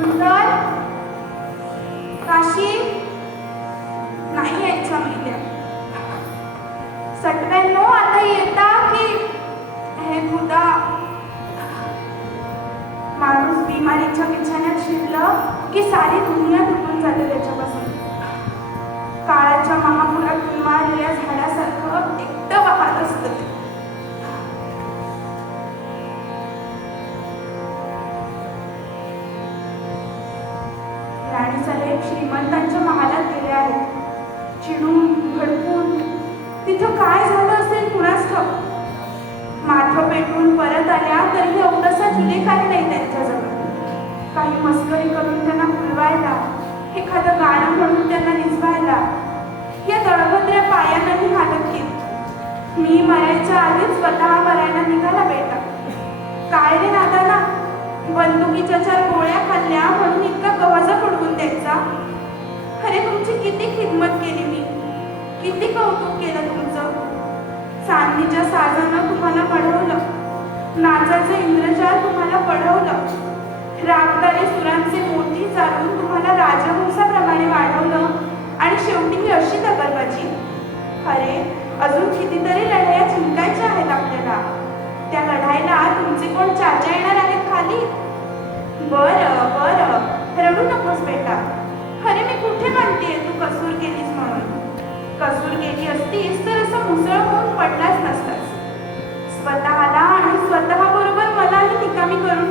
सुंदर काशी नाही यायच्या मेल्या सटव्याण्णव आता येता की हे खुदा माणूस बिमारीच्या बिछाण्यात शिरलं की सारी दुनिया तुटून जाते त्याच्यापासून. काळाच्या महापुरात मारलेल्या झाडासारखं एकटं वाहत असतं राणीसाहेब श्रीमंतांच्या महालात गेले आहेत. चिडून भडकून तिथं काय झालं असेल कुणास ठाऊक? माथं पेटून परत आल्या तरी एवढंसा काही नाही त्यांच्याजवळ. काही मस्करी करून त्यांना फुलवायला एखादं गाणं म्हणून त्यांना निजवायला या दळभद्र्या पायांनाही हालत केली मी मरायच्या आधीच स्वतः मरायला निघाला बेटा. काय रे नादाला? बंदुकीच्या चार गोळ्या खाल्ल्या? किती कौतुक केलं तुमचं? चांदीच्या साजानं तुम्हाला पढवलं नाचाचं इंद्रजाल तुम्हाला पढवलं रागदारे सुरांचे मोती चालून तुम्हाला राजहंसाप्रमाणे वाढवलं. आणि शेवटी ही अशी दगलबाजी अरे अजून कितीतरी लढाया जिंकायच्या आहेत आपल्याला. त्या लढाईला तुमचे कोण चाचा येणार आहेत खाली? बरं. असतीस तर असं मुसळ होऊन पडलाच नसतास स्वतःला आणि स्वतः बरोबर मलाही निकामी करून